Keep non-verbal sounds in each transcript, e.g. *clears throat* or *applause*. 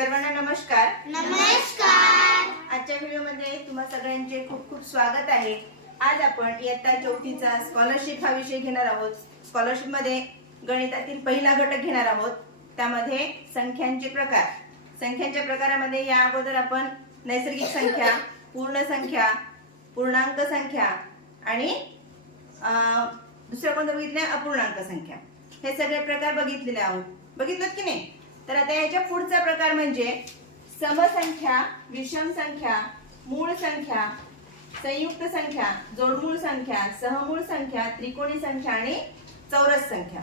सर्वांना नमस्कार. नमस्कार. आजच्या व्हिडिओमध्ये तुम्हा सगळ्यांचे खूप खूप स्वागत आहे. आज आपण इयत्ता चौथीचा स्कॉलरशिप हा विषय घेणार आहोत. स्कॉलरशिपमध्ये गणितातील पहिला घटक घेणार आहोत. त्यामध्ये संख्यांचे प्रकार. संख्यांच्या प्रकारामध्ये या अगोदर आपण नैसर्गिक संख्या पूर्ण संख्या पूर्णांक संख्या आणि दुसरं कोणतं बघितलं? अपूर्णांक संख्या. हे सगळे प्रकार बघितलेले आहोत. बघितलं की नाही? तर आता याच्या पुढचा प्रकार म्हणजे समसंख्या विषम संख्या मूळ संख्या संयुक्त संख्या जोडमूळ संख्या सहमूळ संख्या त्रिकोणी संख्या आणि चौरस संख्या.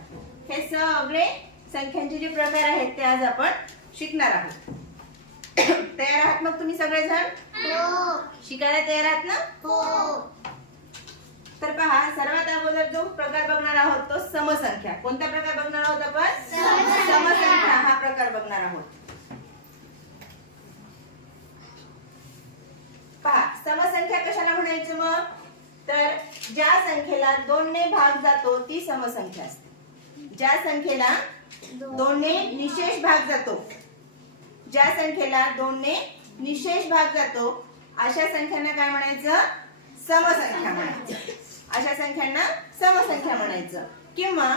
हे सगळे संख्यांचे जे प्रकार आहेत ते आज आपण शिकणार आहोत. *coughs* तयार आहात मग तुम्ही सगळेजण? हो. शिकायला तयार आहात ना? हो. तर पहा सर्वात अगोदर जो प्रकार बघणार आहोत तो समसंख्या. कोणता प्रकार बघणार आहोत आपण? समसंख्या. हा प्रकार बघणार आहोत. पहा समसंख्या कशाला म्हणायचं मग? तर ज्या संख्येला दोनने भाग जातो ती समसंख्या असते. ज्या संख्येला दोनने निशेष भाग जातो ज्या संख्येला दोनने निशेष भाग जातो अशा संख्यांना काय म्हणायचं? समसंख्या म्हणायचं. अशा संख्यांना समसंख्या म्हणायचं. किंवा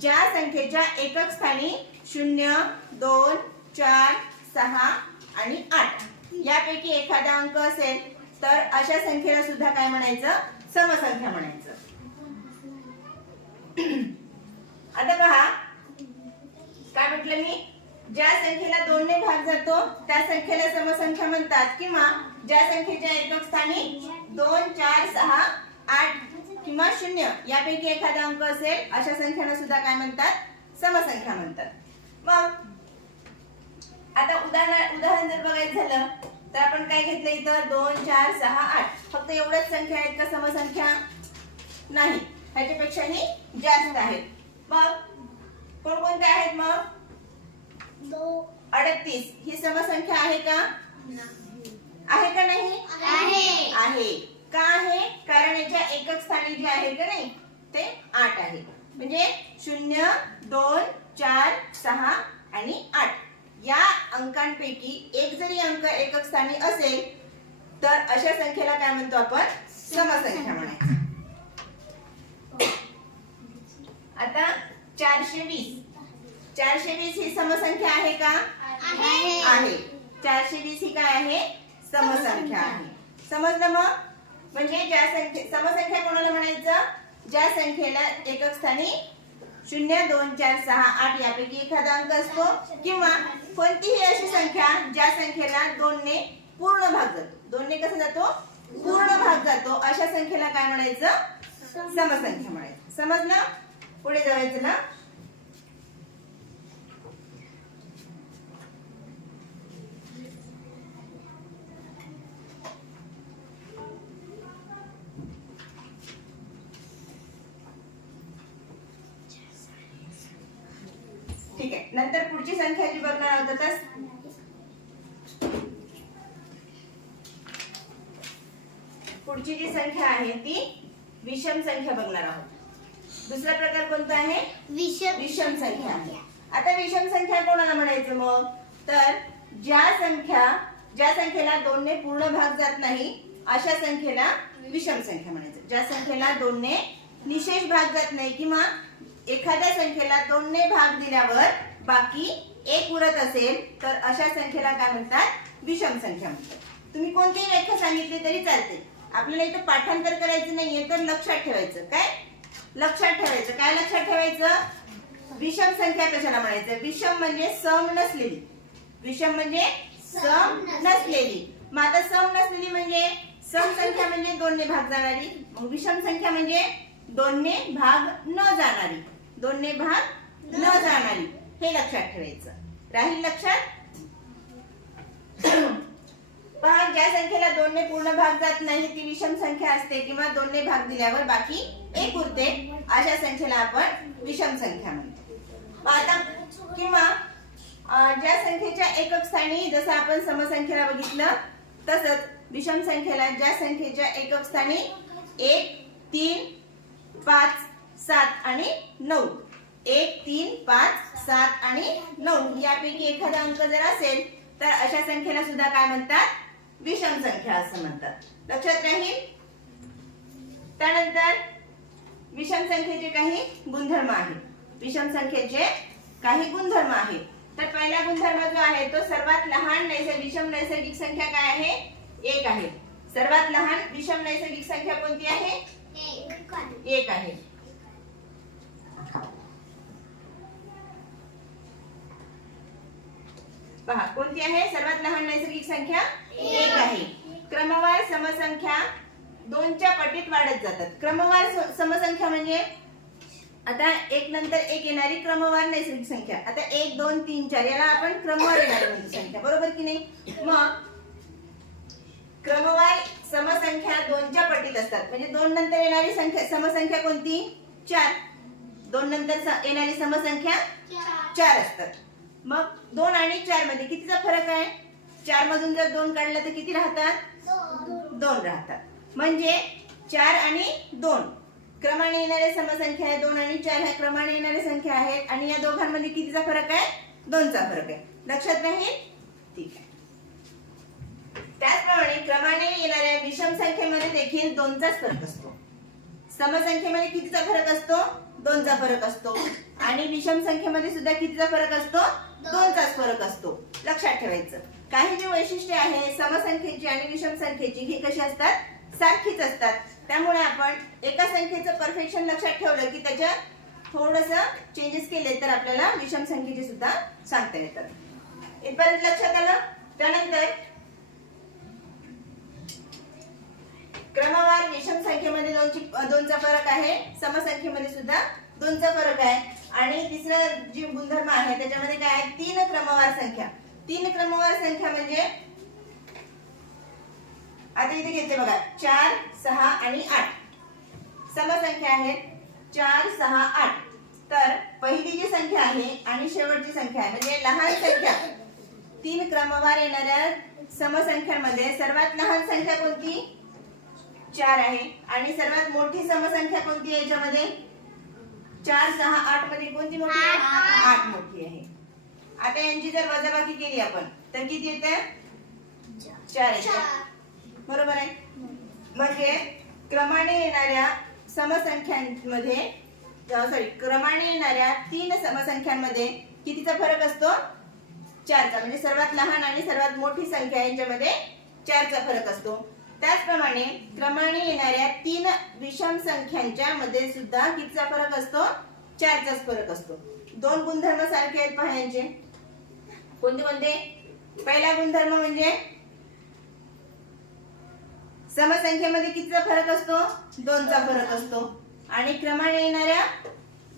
ज्या संख्येच्या एकक स्थानी शून्य दोन चार सहा आणि आठ यापैकी एखादा अंक असेल तर अशा संख्येला सुद्धा काय म्हणायचं? समसंख्या म्हणायचं. *clears throat* आता पहा. काय म्हटलं मी? ज्या संख्येला दोनने भाग जातो त्या संख्येला समसंख्या म्हणतात. किंवा ज्या संख्येच्या एकक स्थानी दोन चार सहा आठ किंवा शून्य. यापैकी एखादा अंक असेल अशा संख्यांना सुद्धा काय म्हणतात? समसंख्या म्हणतात. मग आता उदाहरण उदाहरण जर बघायचं झालं तर आपण काय घेतलं इथं? दोन चार सहा आठ. फक्त एवढ्याच संख्या आहेत का समसंख्या? नाही. ह्याच्यापेक्षाही जास्त आहेत. मग कोणकोणत्या आहेत मग? अडतीस. ही समसंख्या आहे का? आहे का नाही? आहे. का आहे? कारण याच्या एकक स्थानी जे आहे का नाही ते आठ आहे. म्हणजे शून्य दोन चार सहा आणि आठ. या अंकांपैकी एक जरी अंक एकक स्थानी असेल तर अशा संख्येला काय म्हणतो आपण? समसंख्या म्हणायचं. आता चारशे वीस. चारशे वीस ही समसंख्या आहे का? आहे. आहे. चारशे वीस ही काय आहे? समसंख्या आहे. समजलं मग? म्हणजे ज्या संख्ये समसंख्या कोणाला म्हणायचं? ज्या संख्येला एकक स्थानी शून्य दोन चार सहा आठ यापैकी एखादा अंक असतो. किंवा कोणतीही अशी संख्या ज्या संख्येला दोनने पूर्ण भाग जातो. दोनने कसा जातो? पूर्ण भाग जातो. अशा संख्येला काय म्हणायचं? समसंख्या म्हणायचं. समजलं? पुढे जायचं ना ठीक आहे नंतर पुढची संख्या जी बघणार आहोत तर पुढची जी संख्या आहे ती विषम संख्या बघणार आहोत. दुसरा प्रकार कोणता आहे? विषम विषम संख्या. आहे आता विषम संख्या कोणाला म्हणायचं मग? तर ज्या संख्या ज्या संख्येला दोनने पूर्ण भाग जात नाही अशा संख्येला विषम संख्या म्हणायचं. ज्या संख्येला दोनने निशेष भाग जात नाही किंवा एखाद्या संख्येला दोनने भाग दिल्यावर बाकी एक उरत असेल तर अशा संख्येला काय म्हणतात? विषम संख्या म्हणतात. तुम्ही कोणतीही व्याख्या सांगितली तरी चालते. आपल्याला इथं पाठांतर करायचं नाहीये तर लक्षात ठेवायचं. काय? लक्षात ठेवायचं. काय लक्षात ठेवायचं? विषम संख्या कशाला म्हणायचं? विषम म्हणजे सम नसलेली. विषम म्हणजे सम नसलेली. मग आता सम नसलेली म्हणजे? सम संख्या म्हणजे दोनने भाग जाणारी. मग विषम संख्या म्हणजे दोनने भाग न जाणारी. दोनने भाग न जाणारी. हे लक्षात ठेवायचं. राहील लक्षात? पहा ज्या संख्येला दोनने पूर्ण भाग जात नाही ती विषम संख्या असते किंवा दोनने भाग दिल्यावर बाकी एक उरते. अशा संख्येला आपण विषम संख्या म्हणतो. आता किंवा ज्या संख्येच्या एकक स्थानी जसं आपण समसंख्येला बघितलं तसंच विषम संख्येला ज्या संख्येच्या एकक स्थानी एक तीन पाच सात आणि नऊ एक तीन पाच सात आणि नऊ. यापैकी एखादा अंक जर असेल तर अशा संख्येला सुद्धा काय म्हणतात? विषम संख्या असं म्हणतात. लक्षात राहील? त्यानंतर विषम संख्येचे काही गुणधर्म आहेत. विषम संख्येचे काही गुणधर्म आहेत. तर पहिला गुणधर्म जो आहे तो सर्वात लहान नैसर्गिक विषम नैसर्गिक संख्या काय आहे? एक आहे. सर्वात लहान विषम नैसर्गिक संख्या कोणती आहे? एक. आहे. पहा कोणती आहे? सर्वात लहान नैसर्गिक संख्या एक आहे. क्रमवार समसंख्या दोनच्या पटीत वाढत जातात. क्रमवार समसंख्या म्हणजे? आता एक नंतर एक येणारी क्रमवार नैसर्गिक संख्या. आता एक दोन तीन चार याला आपण क्रमवार येणारी संख्या. बरोबर की नाही? मग क्रमवार समसंख्या दोनच्या पटीत असतात. म्हणजे दोन नंतर येणारी संख्या समसंख्या कोणती? चार. दोन नंतर येणारी समसंख्या चार असतात. मग दोन आणि चारमध्ये कितीचा फरक आहे? चार मधून जर दोन काढलं तर किती राहतात? दोन राहतात. म्हणजे चार आणि दोन. क्रमाने येणाऱ्या समसंख्या आहे दोन आणि चार ह्या क्रमाने येणाऱ्या संख्या आहेत. आणि या दोघांमध्ये कितीचा फरक आहे? दोनचा फरक आहे. लक्षात राहील? ठीक आहे. त्याचप्रमाणे क्रमाने येणाऱ्या विषम संख्येमध्ये देखील दोनचाच फरक असतो. समसंख्येमध्ये कितीचा फरक असतो? दोनचा फरक असतो. आणि विषम संख्येमध्ये सुद्धा कितीचा फरक असतो? दोनचाच फरक असतो. लक्षात ठेवायचं. काही जी वैशिष्ट्ये आहे समसंख्येची आणि विषम संख्येची ही कशी असतात? सारखीच असतात. त्यामुळे आपण एका संख्येचं परफेक्शन लक्षात ठेवलं की त्याच्यात थोडस चेंजेस केले तर आपल्याला विषम संख्येचे सुद्धा सांगता येतात. इथपर्यंत लक्षात आलं? त्यानंतर क्रमवार विषम संख्येमध्ये दोनची दोनचा फरक आहे समसंख्येमध्ये सुद्धा दोनचा फरक आहे. आणि तिसरा जी गुणधर्म आहे त्याच्यामध्ये काय आहे? तीन क्रमवार संख्या. तीन क्रमवार संख्या म्हणजे आता इथे घेते बघा. चार सहा आणि आठ. समसंख्या आहेत. चार सहा आठ. तर पहिली जी संख्या आहे आणि शेवटची संख्या आहे म्हणजे लहान संख्या. तीन क्रमवार येणाऱ्या समसंख्यांमध्ये सर्वात लहान संख्या कोणती? चार आहे. आणि सर्वात मोठी समसंख्या कोणती याच्यामध्ये? चार सहा आठमध्ये कोणती मोठी आहे? आठ. मोठी आहे. आता यांची जर वजाबाकी केली आपण तर किती येते? चार येते. बरोबर आहे? म्हणजे क्रमाने येणाऱ्या समसंख्यांमध्ये सॉरी क्रमाने येणाऱ्या तीन समसंख्यांमध्ये कितीचा फरक असतो? चारचा. म्हणजे सर्वात लहान आणि सर्वात मोठी संख्या यांच्यामध्ये चारचा फरक असतो. त्याचप्रमाणे क्रमाने येणाऱ्या तीन विषम संख्यांच्या मध्ये सुद्धा कितीचा फरक असतो? चारचाच फरक असतो. दोन गुणधर्म सारखे आहेत पाहण्याचे कोणते कोणते? पहिला गुणधर्म म्हणजे समसंख्येमध्ये कितीचा फरक असतो? दोनचा फरक असतो. आणि क्रमाने येणाऱ्या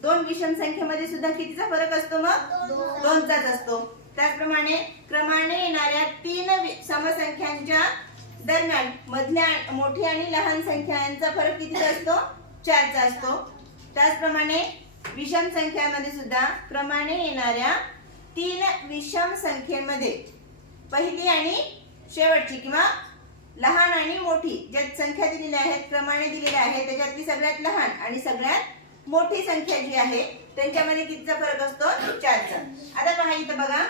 दोन विषम संख्येमध्ये सुद्धा कितीचा फरक असतो मग? दोनचाच असतो. त्याचप्रमाणे क्रमाने येणाऱ्या तीन समसंख्यांच्या दरम्यान मधल्या मोठी आणि लहान संख्या यांचा फरक कितीचा असतो? चारचा असतो. त्याचप्रमाणे विषम संख्यामध्ये सुद्धा क्रमाने येणाऱ्या तीन विषम संख्येमध्ये पहिली आणि शेवटची किंवा लहान आणि मोठी ज्यात संख्या दिलेल्या आहेत क्रमाने दिलेल्या आहेत त्याच्यातली सगळ्यात लहान आणि सगळ्यात मोठी संख्या जी आहे त्यांच्यामध्ये कितीचा फरक असतो? चारचा. आता पहा इथं बघा.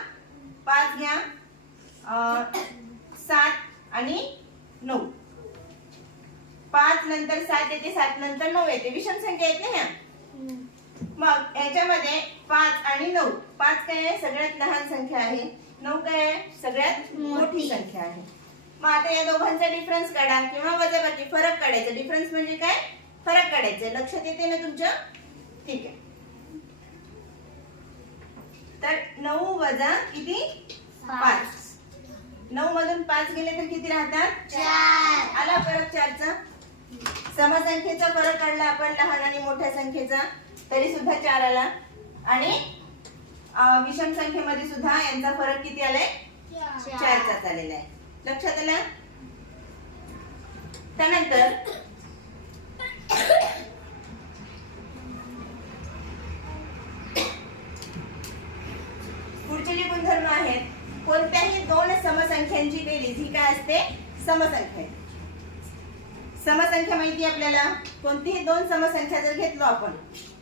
पाच घ्या. सात आणि नऊ. पाच नंतर सात येते सात नंतर नऊ येते. विषम संख्या आहेत ना ह्या मग याच्यामध्ये पाच आणि नऊ. पाच काय आहे? सगळ्यात लहान संख्या आहे. नऊ काय आहे? सगळ्यात मोठी संख्या आहे. मग आता या दोघांचा डिफरन्स काढा किंवा वजाबाकी. फरक काढायचा. डिफरन्स म्हणजे काय? फरक काढायचा. लक्षात येते ना तुमच्या ठीक आहे. तर नऊ वजा किती? पाच. नऊ मधून पाच गेले तर किती राहतात? चार. आला फरक चारचा. समसंख्येचा फरक काढला आपण लहान आणि मोठ्या संख्येचा. तरी सुद्धा चार आला. आणि विषम संख्येमध्ये सुद्धा यांचा फरक किती आलाय? चारचाच आलेला आहे. लक्षात आलं? त्यानंतर समसंख्या समसंख्या माहिती आपल्याला? कोणतीही दोन समसंख्या जर घेतलो आपण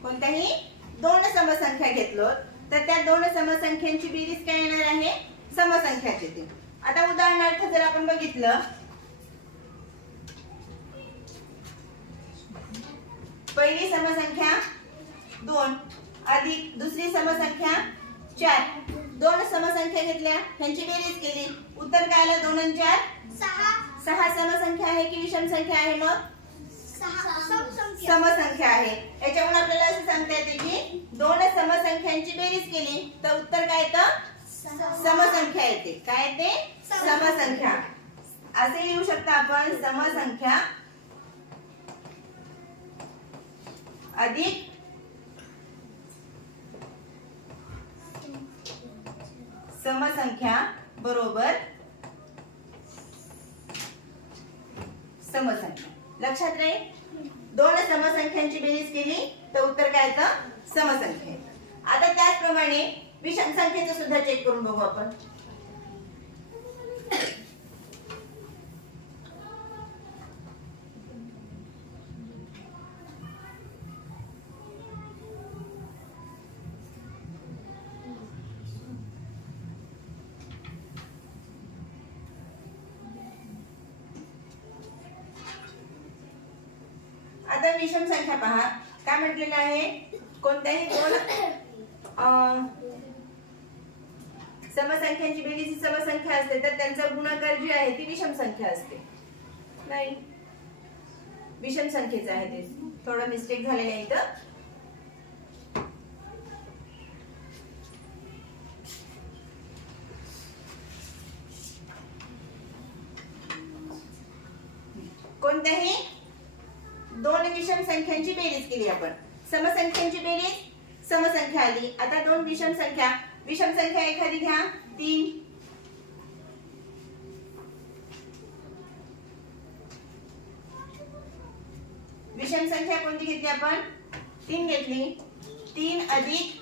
कोणत्याही दोन समसंख्या घेतलो तर त्या दोन समसंख्यांची बेरीज काय येणार आहे? समसंख्याचे ते आता उदाहरणार्थ जर आपण बघितलं पहिली समसंख्या दोन अधिक दुसरी समसंख्या चार. दोन समसंख्या घेतल्या त्यांची बेरीज केली. उत्तर काय आलं? दोन आणि चार. सहा. समसंख्या आहे की विषम संख्या आहे मग? समसंख्या. आहे. याच्यावरून आपल्याला असं सांगता येते की दोन समसंख्यांची बेरीज केली तर उत्तर काय येतं? समसंख्या येते. काय येते? समसंख्या. असे लिहू शकता आपण समसंख्या अधिक समसंख्या बरोबर समसंख्या. लक्षात राहील? दोन समसंख्यांची बेरीज केली तर उत्तर काय येतं? समसंख्या येतं. आता त्याचप्रमाणे विषम संख्येचं सुद्धा चेक करून बघू आपण. आता विषम संख्या पहा. काय म्हटलेलं आहे? कोणत्याही दोन समसंख्यांची बेरीज ही समसंख्या असते तर त्यांचा गुणाकार जी आहे ती विषम संख्या असते. नाही. विषम संख्येचं आहे ते. थोडं मिस्टेक झालेलं आहे इथं कोणत्याही दोन विषम संख्यांची बेरीज केली आपण समसंख्यांची समसंख्या आली. आता दोन विषम संख्या. विषम संख्या एखादी घ्या. तीन. विषम संख्या कोणती घेतली आपण? तीन घेतली. तीन अधिक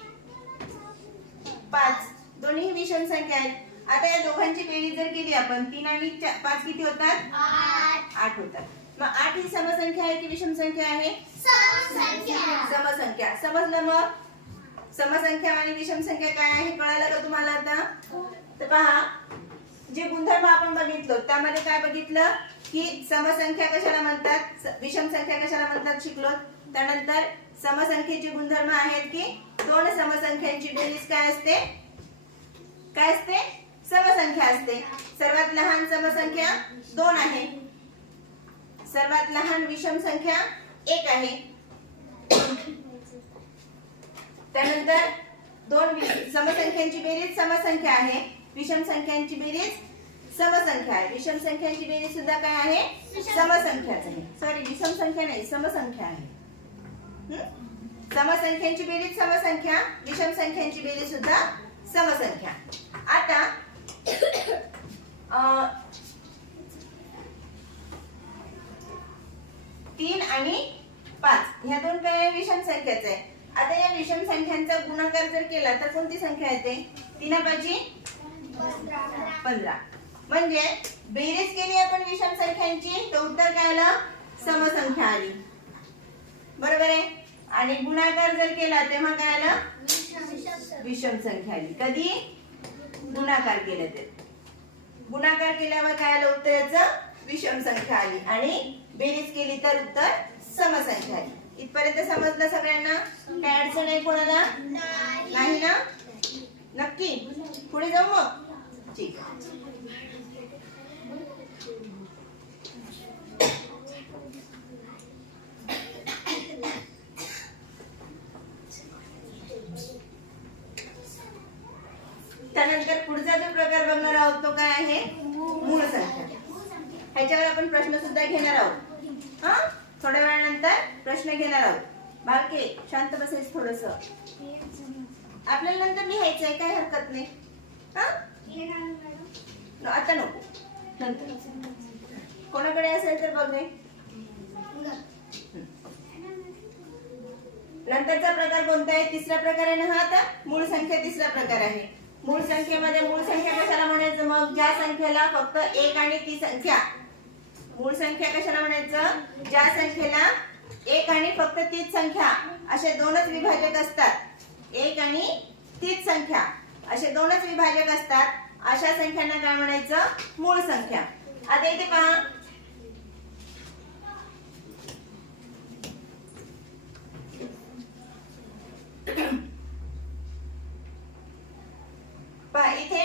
पाच. दोन्ही विषम संख्या आहेत. आता या दोघांची बेरीज जर केली आपण तीन आणि पाच किती होतात? आठ. आठ होतात. मग आठ ही समसंख्या आहे की विषम संख्या आहे? समसंख्या. समसंख्या. समजलं मग? समसंख्या आणि विषम संख्या काय आहे कळालं का तुम्हाला आता? तर पहा जे गुणधर्म आपण बघितलो त्यामध्ये काय बघितलं? की समसंख्या कशाला म्हणतात? विषम संख्या कशाला म्हणतात? शिकलो. त्यानंतर समसंख्येचे गुणधर्म आहेत की दोन समसंख्यांची बेरीज काय असते? काय असते? समसंख्या असते. सर्वात लहान समसंख्या दोन आहे. सर्वात लहान विषम संख्या एक आहे. त्यानंतर दोन समसंख्यांची बेरीज समसंख्या आहे. विषम संख्यांची बेरीज समसंख्या आहे. विषम संख्यांची बेरीज सुद्धा काय आहे? समसंख्याच आहे. सॉरी विषम संख्या नाही समसंख्या आहे. समसंख्यांची बेरीज समसंख्या विषम संख्यांची बेरीज सुद्धा समसंख्या. आता तीन आणि पाच. ह्या दोन काय विषम संख्याच आहे. आता या विषम संख्यांचा गुणाकार जर केला तर कोणती संख्या येते? तीनापाची? पंधरा. म्हणजे बेरीज केली आपण विषम संख्यांची तर उत्तर काय आलं? समसंख्या आली. बरोबर आहे? आणि गुणाकार जर केला तेव्हा काय आलं? विषम संख्या आली. कधी? गुणाकार केला ते. गुणाकार केल्यावर काय आलं उत्तराचं? विषम संख्या आली. आणि बेरीज केली तर उत्तर समसंख्या आली. इथपर्यंत समजलं सगळ्यांना? काय अडचण आहे कोणाला? नाही. ना? नक्की. पुढे जाऊ मग? ठीक आहे त्यानंतर पुढचा जो प्रकार बघणार आहोत तो काय आहे मूळ संख्या ह्याच्यावर आपण प्रश्न सुद्धा घेणार आहोत हा थोड्या वेळानंतर प्रश्न घेणार आहोत बालके शांत बसायचं थोडस आपल्याला नंतर लिहायचं आहे काय हरकत नाही. हा? आता नको. नंतर. कोणाकडे असेल तर बघ नंतरचा प्रकार कोणता आहे? तिसरा प्रकार आहे ना हा आता? मूळ संख्या तिसरा प्रकार आहे. मूळ संख्येमध्ये मूळ संख्या कशाला म्हणायचं? मग ज्या संख्येला फक्त एक आणि ती संख्या. मूळ संख्या कशाला म्हणायचं? ज्या संख्येला एक आणि फक्त तीच संख्या. असे दोनच विभाजक असतात. एक आणि तीच संख्या. असे दोनच विभाजक असतात. अशा संख्यांना काय म्हणायचं? मूळ संख्या. आता इथे पहा. पहा इथे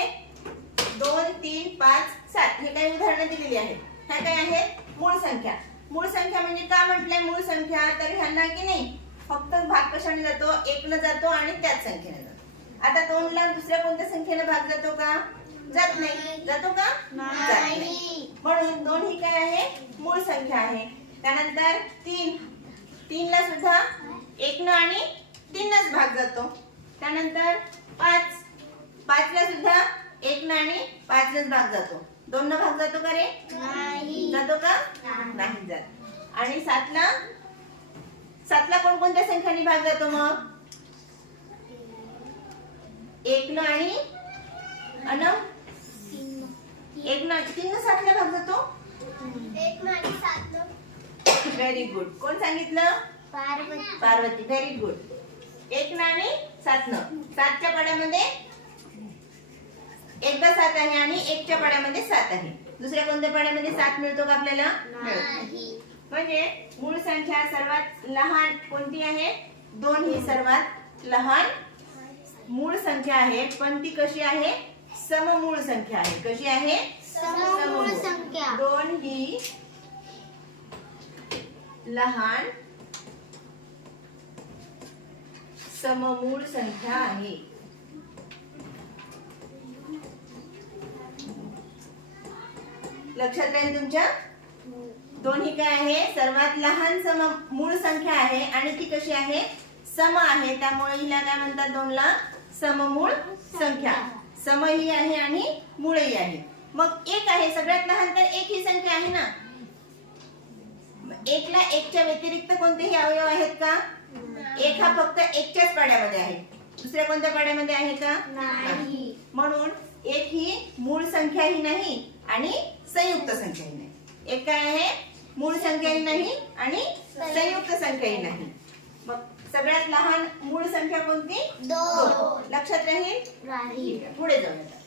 दोन तीन पाच सात हे काही उदाहरणं दिलेली आहेत. ह्या काय आहेत? मूळ संख्या. मूळ संख्या म्हणजे का म्हटलंय मूळ संख्या? तर ह्यांना की नाही? फक्त भाग कशाने जातो एकनं जातो आणि त्याच संख्येने जातो. आता दोनला दुसऱ्या कोणत्या संख्येने भाग जातो का? जात नाही. जातो का? जात नाही. म्हणून दोन ही काय आहे? मूळ संख्या आहे. त्यानंतर तीन. तीनला सुद्धा एकनं आणि तीनच भाग जातो. त्यानंतर पाच. पाचला सुद्धा एकनं आणि पाचनच भाग जातो. दोन भाग जातो का रे? नाही. जातो का? नाही. नाही जात. आणि सातला सातला कोणकोणत्या संख्याने भाग जातो मग? एक न आणि अन? ना तीन सातला भाग जातो? एक व्हेरी गुड कोण सांगितलं? पार्वती. पार्वती व्हेरी गुड एक न आणि सात न सातच्या पाड्यामध्ये एकदा सात आहे आणि एकच्या पाड्यामध्ये सात आहे. दुसऱ्या कोणत्या पाड्यामध्ये सात मिळतो का आपल्याला? नाही. म्हणजे मूळ संख्या सर्वात लहान कोणती आहे? दोन ही सर्वात लहान मूळ संख्या आहे. पण ती कशी आहे? सममूळ संख्या आहे. कशी आहे? सममूळ संख्या. दोन ही लहान सममूळ संख्या आहे. लक्षात राहील तुमच्या? दोन्ही काय आहे? सर्वात लहान सम मूळ संख्या आहे आणि ती कशी आहे? सम आहे. त्यामुळे हिला काय म्हणतात दोनला? सममूळ संख्या. सम ही आहे आणि मूळही आहे. मग एक आहे. सगळ्यात लहान तर एक ही संख्या आहे ना? एकला एकच्या व्यतिरिक्त कोणतेही अवयव आहेत का? एक हा फक्त एकच्याच पाड्यामध्ये आहे. दुसऱ्या कोणत्या पाड्यामध्ये आहे का? नाही. म्हणून एक ही मूळ संख्याही नाही आणि संयुक्त संख्याही नाही. एक काय आहे? मूळ संख्याही नाही आणि संयुक्त संख्याही नाही. मग सगळ्यात लहान मूळ संख्या कोणती? दोन. लक्षात राहील? पुढे जाऊया आता.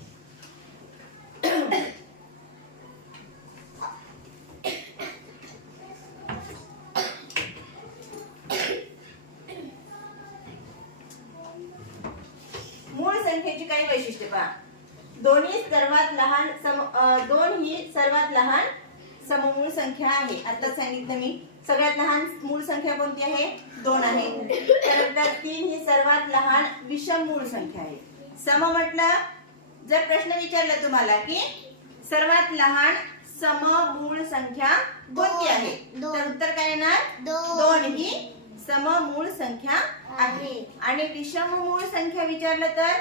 मूळ संख्येची काही वैशिष्ट्ये पहा दोन्ही सर्वात लहान सम अं, दोन ही सर्वात लहान सममूळ संख्या आहे. आता सांगितलं मी. सगळ्यात लहान मूळ संख्या कोणती आहे? दोन आहे. त्यानंतर तीन ही सर्वात लहान विषम मूळ संख्या आहे. सम म्हटलं जर प्रश्न विचारला तुम्हाला की सर्वात लहान सममूळ संख्या कोणती आहे. तर उत्तर काय येणार? दोन. दोन ही सममूळ संख्या आहे. आणि विषम मूळ संख्या विचारलं तर?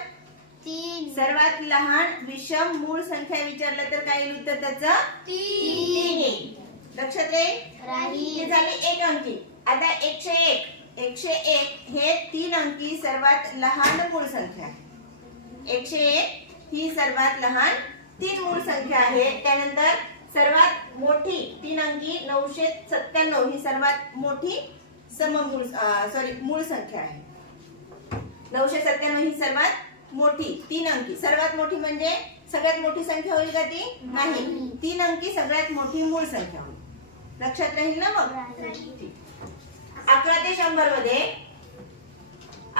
तीन. सर्वात लहान विषम मूळ संख्या विचारलं तर काय येईल उत्तर त्याचं? तीन. लक्षात येईल? हे झाली एक अंकी. आता एकशे एक. एकशे एक हे तीन अंकी सर्वात लहान मूळ संख्या आहे. एकशे एक ही सर्वात लहान तीन मूळ संख्या आहे. त्यानंतर सर्वात मोठी तीन अंकी नऊशे सत्त्याण्णव ही सर्वात मोठी सममूळ सॉरी मूळ संख्या आहे. नऊशे सत्त्याण्णव ही सर्वात मोठी तीन अंकी. सर्वात मोठी म्हणजे सगळ्यात मोठी संख्या होईल का ती? नाही. तीन अंकी सगळ्यात मोठी मूळ संख्या लक्षात राहील ना मग. अकरा ते शंभरमध्ये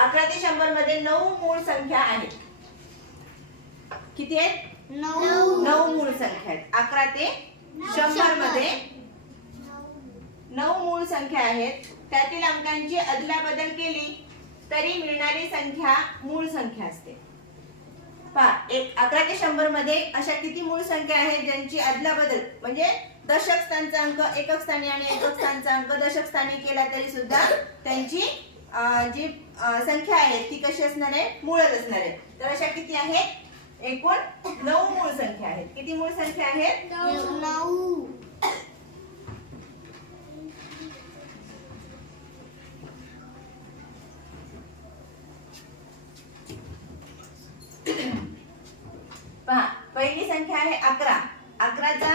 अकरा ते शंभरमध्ये नऊ मूळ संख्या आहेत. किती आहेत? नऊ. नऊ मूळ संख्या आहेत. अकरा ते शंभरमध्ये नऊ. मूळ संख्या आहेत. त्यातील अंकांची अदलाबदल केली तरी मिळणारी संख्या मूळ संख्या असते. पहा एक अकरा ते शंभरमध्ये अशा किती मूळ संख्या आहेत ज्यांची अदलाबदल म्हणजे दशक स्थानचा अंक एकक स्थानी आणि एकक स्थानचा अंक दशक स्थानी केला तरी सुद्धा त्यांची अं, जी संख्या आहे ती कशी असणार आहे? मूळच असणार आहे. तर अशा किती आहेत? एकूण नऊ मूळ संख्या आहेत. किती मूळ संख्या आहेत? नऊ. आहे अकरा. अकराचा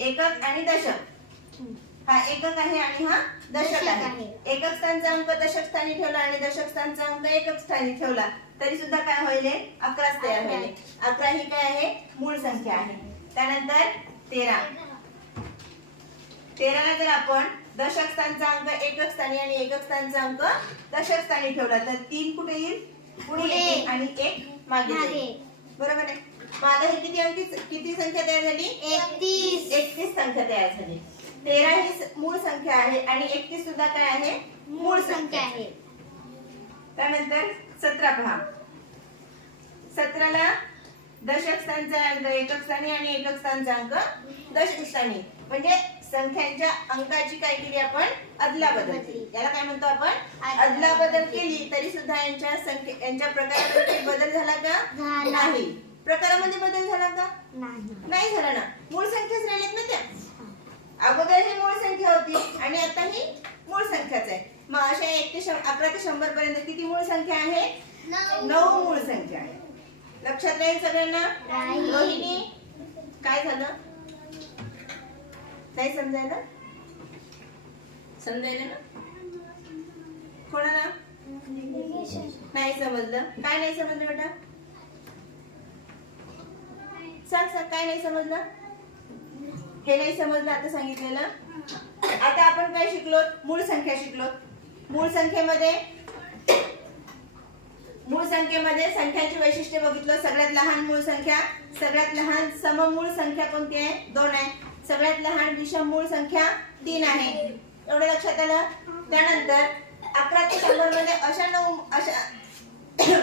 एकक आणि दशक. हा एकक आहे आणि हा दशक आहे. एकक स्थानचा अंक दशक स्थानी ठेवला आणि दशक स्थानचा अंक एकक स्थानी ठेवला. तरी सुद्धा काय होईल? अकराच तयार. होईल. अकरा ही काय आहे? मूळ संख्या आहे. त्यानंतर तेरा. तेराला जर आपण दशक स्थानचा अंक एकक स्थानी आणि एकक स्थानचा अंक दशक स्थानी ठेवला तर तीन कुठे येईल? पुढे आणि एक मागे. बरोबर आहे? मग आता ही किती अंकी किती संख्या तयार झाली? एकतीस. एकतीस संख्या तयार झाली. तेरा ही मूळ संख्या आहे आणि एकतीस सुद्धा काय आहे? मूळ संख्या आहे. त्यानंतर सतरा पहा. सतराला दशक स्थानचा अंक एकक स्थानी आणि एकक स्थानचा अंक दशक स्थानी म्हणजे संख्यांच्या अंकाची काय केली आपण अदला बदल केली. याला काय म्हणतो आपण? अदला बदल केली तरी सुद्धा यांच्या संख्ये यांच्या काही बदल झाला का. नाही. प्रकारामध्ये बदल झाला का? नाही नाही झाला ना. मूळ संख्याच राहिलेत ना त्या. अगोदर ही मूळ संख्या होती आणि आता ही मूळ संख्याच आहे. मग अशा एक ते अकरा ते शंभर पर्यंत किती मूळ संख्या आहे? नऊ. मूळ संख्या आहे. लक्षात राहील सगळ्यांना. रोहिणी काय झालं? नाही समजायला? समजायला ना? कोणाला? नाही समजलं. काय नाही समजलं बेटा? सांग सांग काय नाही समजलं? हे नाही समजलं आता सांगितलेलं? आता आपण काय शिकलो? मूळ संख्या शिकलो. मूळ संख्येमध्ये मूळ संख्येमध्ये संख्यांची वैशिष्ट्ये बघितलं. सगळ्यात लहान मूळ संख्या सगळ्यात लहान सममूळ संख्या कोणती आहे? दोन आहे. सगळ्यात लहान विषम मूळ संख्या तीन आहे. एवढं लक्षात आलं? त्यानंतर अकरा ते शंभरमध्ये अशा नऊ अशा *coughs*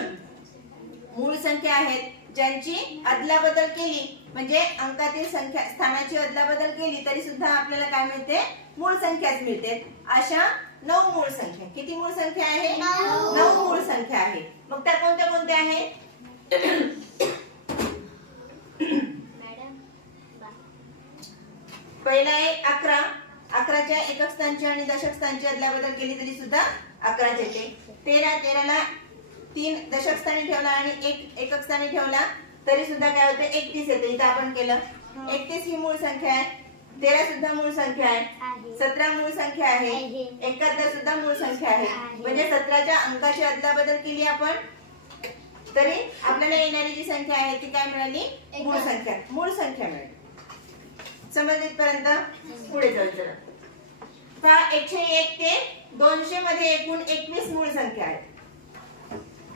मूळ संख्या आहेत. ज्यांची अदलाबदल केली म्हणजे अंकातील संख्या स्थानाची अदलाबदल केली तरी सुद्धा आपल्याला काय मिळते? मूळ संख्याच मिळते. अशा नऊ मूळ संख्या. किती मूळ संख्या आहे? नऊ. मूळ संख्या आहे. मग त्या कोणत्या कोणत्या आहेत? पहिला आहे अकरा. अकराच्या एकक स्थानची आणि दशक स्थानची अदलाबदल केली तरी सुद्धा अकराच येते. तेरा तेराला तीन दशक स्थानी ठेवला आणि एक एकक स्थानी ठेवला तरी सुद्धा काय होते? एकतीस येते. इथं आपण केलं. एकतीस ही मूळ संख्या आहे. तेरा सुद्धा मूळ संख्या आहे. सतरा मूळ संख्या आहे. एकाहत्तर सुद्धा मूळ संख्या आहे. म्हणजे सतराच्या अंकाची अदलाबदल केली आपण तरी आपल्याला येणारी जी संख्या आहे ती काय मिळाली? मूळ. संख्या. मूळ संख्या मिळाली. समजले पर्यंत पुढे जाऊ जरा एकशे एक ते दोनशे मध्ये एकूण एकवीस मूळ संख्या आहेत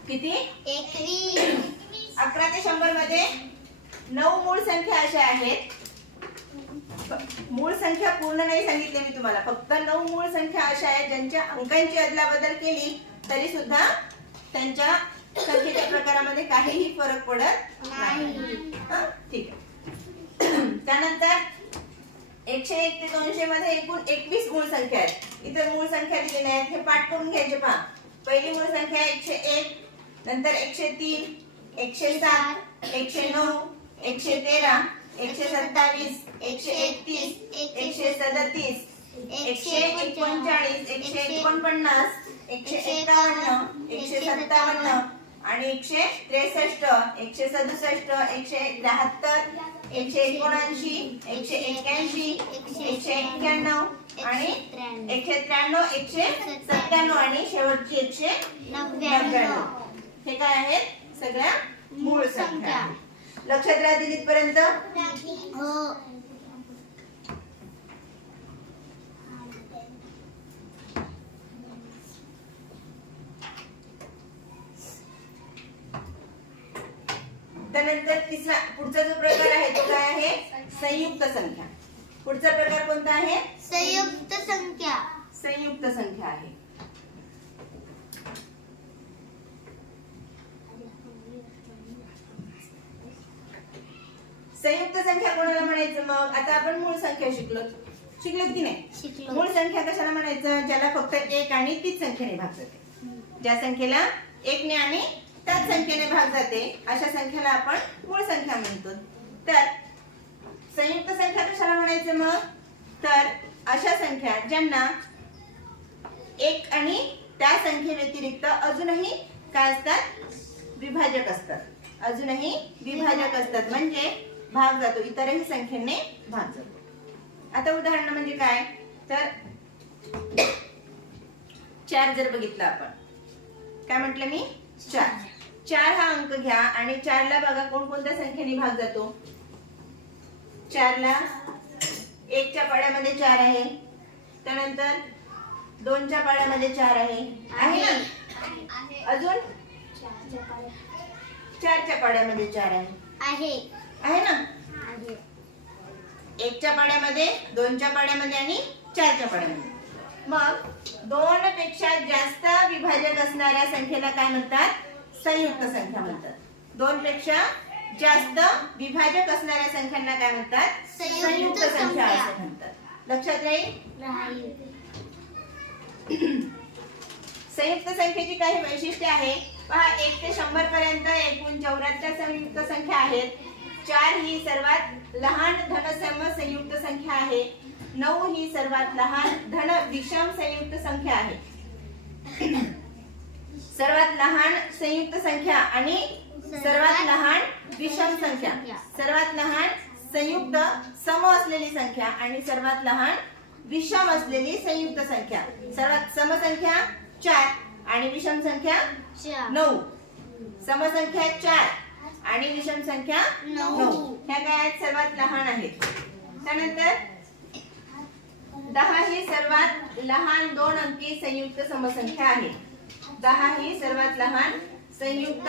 किती? एकवीस अकरा ते शंभरमध्ये नऊ मूळ संख्या अशा आहेत. मूळ संख्या पूर्ण नाही सांगितले मी तुम्हाला. फक्त नऊ मूळ संख्या अशा आहेत ज्यांच्या अंकांची अदलाबदल केली तरी सुद्धा त्यांच्या संख्येच्या प्रकारामध्ये काहीही फरक पडत नाही. हा, ठीक आहे. त्यानंतर एकशे एक ते दोनशे मध्ये एकूण एकवीस मूळ संख्या आहेत. इतर मूळ संख्या दिलेल्या आहेत. हे पाठ करून घ्यायचे पहा. पहिली मूळ संख्या एकशे एक नंतर एकशे तीन एकशे सात एकशे नऊ एकशे तेरा एकशे सत्तावीस एकशे एकतीस एकशे सदतीस एकशे एकोणचाळीस एकशे एकोणपन्नास एकशे एकावन्न एकशे सत्तावन्न आणि एकशे त्रेसष्ट एकशे सदुसष्ट एकशे त्र्याहत्तर एकशे एकोणऐंशी एकशे एक्क्याऐंशी एकशे एक्क्याण्णव आणि एकशे त्र्याण्णव एकशे सत्त्याण्णव आणि शेवटची एकशे नव्याण्णव. हे काय आहेत? सगळ्या मूळ संख्या. आहेत. लक्षात राहतील इथपर्यंत हो. त्यानंतर तिसरा पुढचा जो प्रकार आहे तो काय आहे? संयुक्त संख्या. पुढचा प्रकार कोणता आहे? संयुक्त संख्या. संयुक्त संख्या आहे. संयुक्त संख्या कोणाला म्हणायचं? मग आता आपण मूळ संख्या शिकलो. शिकलो की नाही? मूळ संख्या कशाला म्हणायचं? ज्याला फक्त एक आणि तीच संख्येने भाग जाते. ज्या संख्येला एकने आणि त्याच संख्येने भाग जाते अशा संख्येला आपण मूळ संख्या म्हणतो. तर संयुक्त संख्या कशाला म्हणायचं मग? तर अशा संख्या ज्यांना एक आणि त्या संख्ये व्यतिरिक्त अजूनही काय असतात? विभाजक असतात. अजूनही विभाजक असतात. म्हणजे भाग जातो. इतरही संख्येने भाग जातो. आता उदाहरण म्हणजे काय? तर चार जर बघितलं आपण. काय म्हटलं मी? चार. चार हा अंक घ्या आणि चारला बघा कोणकोणत्या संख्येने भाग जातो. चारला एकच्या पाड्यामध्ये चार आहे. त्यानंतर दोनच्या पाड्यामध्ये चार आहे. आहे ना? अजून? चारच्या पाड्यामध्ये चार आहे. आहे ना? एकच्या पाड्यामध्ये दोनच्या पाड्यामध्ये आणि चारच्या पाड्यामध्ये. मग दोन पेक्षा जास्त विभाजक असणाऱ्या संख्येला काय म्हणतात? संयुक्त संख्या म्हणतात. दोन पेक्षा जास्त विभाजक असणाऱ्या संख्यांना काय म्हणतात? संयुक्त संख्या. असं म्हणतात. लक्षात राहील संयुक्त संख्येची काही वैशिष्ट्ये आहे पहा एक ते शंभर पर्यंत एकूण चौऱ्याहत्तर संयुक्त संख्या आहेत. चार ही सर्वात लहान धनसम संयुक्त संख्या आहे. नऊ ही सर्वात लहान धन विषम संयुक्त संख्या आहे. सर्वात लहान संयुक्त संख्या आणि सर्वात लहान विषम संख्या. सर्वात लहान संयुक्त सम असलेली संख्या आणि सर्वात लहान विषम असलेली संयुक्त संख्या. सर्वात समसंख्या चार आणि विषम संख्या नऊ. समसंख्या चार आणि विषम संख्या नऊ. ह्या काय आहेत सर्वात लहान आहेत. त्यानंतर दहा ही सर्वात लहान दोन अंकी संयुक्त समसंख्या आहे. दहा ही सर्वात लहान संयुक्त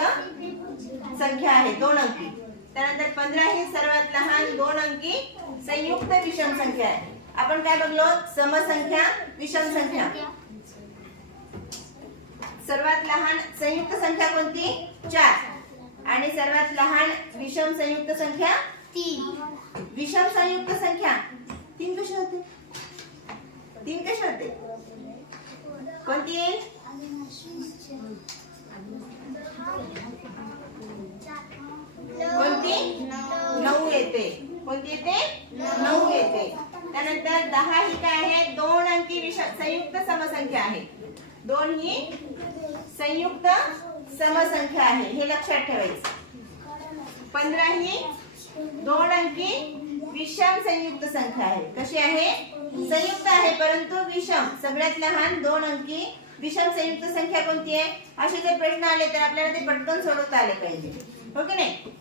संख्या आहे दोन अंकी. त्यानंतर पंधरा ही सर्वात लहान दोन अंकी संयुक्त विषम संख्या आहे. आपण काय बघलो? समसंख्या विषम संख्या. सर्वात लहान संयुक्त संख्या कोणती? चार. आणि सर्वात लहान विषम संयुक्त संख्या तीन. विषम संयुक्त संख्या तीन कशी होते? तीन कशी होते? कोणती? कोणती? नऊ येते. कोणती येते? नऊ येते. त्यानंतर दहा ही काय आहे? दोन अंकी विष- संयुक्त समसंख्या आहे. दोन ही संयुक्त समसंख्या आहे हे लक्षात ठेवायचं. पंधरा ही दोन अंकी विषम संयुक्त संख्या आहे. कशी आहे? संयुक्त आहे परंतु विषम. सगळ्यात लहान दोन अंकी विषम संयुक्त संख्या कोणती आहे? असे जर प्रश्न आले तर आपल्याला ते पटकन सोडवता आले पाहिजे. हो की नाही?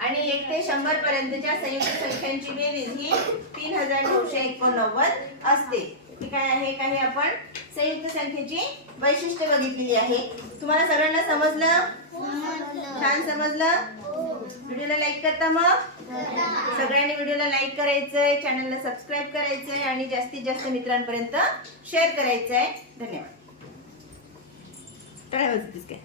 आणि एक ते शंभर पर्यंतच्या संयुक्त संख्यांची बेरीज ही तीन हजार नऊशे एकोणनव्वद असते. ही काय आहे काही आपण संयुक्त संख्येची वैशिष्ट्य बघितलेली आहे. तुम्हाला सगळ्यांना समजलं? छान समजलं? व्हिडिओला लाईक करता मग? सगळ्यांनी व्हिडिओला लाईक करायचंय चॅनलला सबस्क्राईब करायचंय आणि जास्तीत जास्त मित्रांपर्यंत शेअर करायचंय. धन्यवाद. काय?